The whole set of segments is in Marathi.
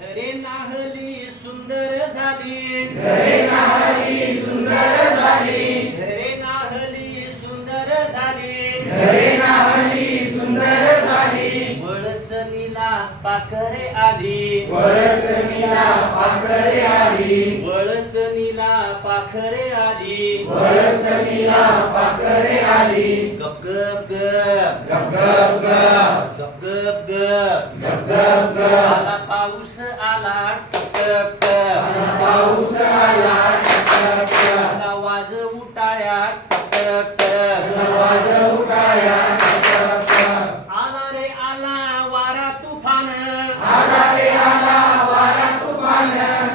घरे नाहली सुंदर झाली. घरे नाहली सुंदर झाली. घरे नाहली सुंदर झाली घरे नाहली सुंदर झाली वळसणीला पाखरे आली. वळसणीला पाखरे आली वळसणीला पाखरे आली. वळसणीला पाखरे आली गप गप गप गप गप. आला पाऊस आला टप टप टप आला पाऊस आला टक टक टक आला वाज उटाळ्या टप टप आला रे आला वारा तुफान. आला रे आला वारा तुफान.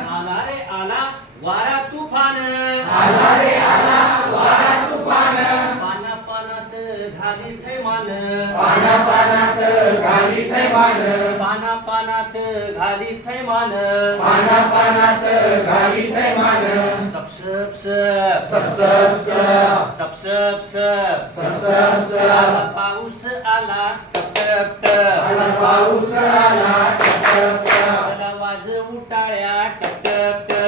आला रे आला वारा तुफान. आला रे आला वारा तुफान. पाना पानात थैमान पाना पानात पाना पानात घाली थैमान पाना पानात घाली थैमान सप सप सप सब सब सब सप सप सप सब सब सब आला पाऊस आला टप टप टप. आला पाऊस आला आला वाज उटाळ्या टप टप टक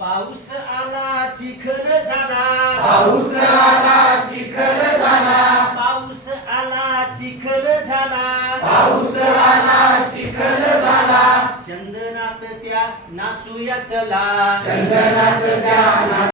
पाऊस आला चिखल झाला. पाऊस आला चिखल झाला. पाऊस आला चिखल झाला. चंदनात त्या नाचूया चला. चंदनात त्या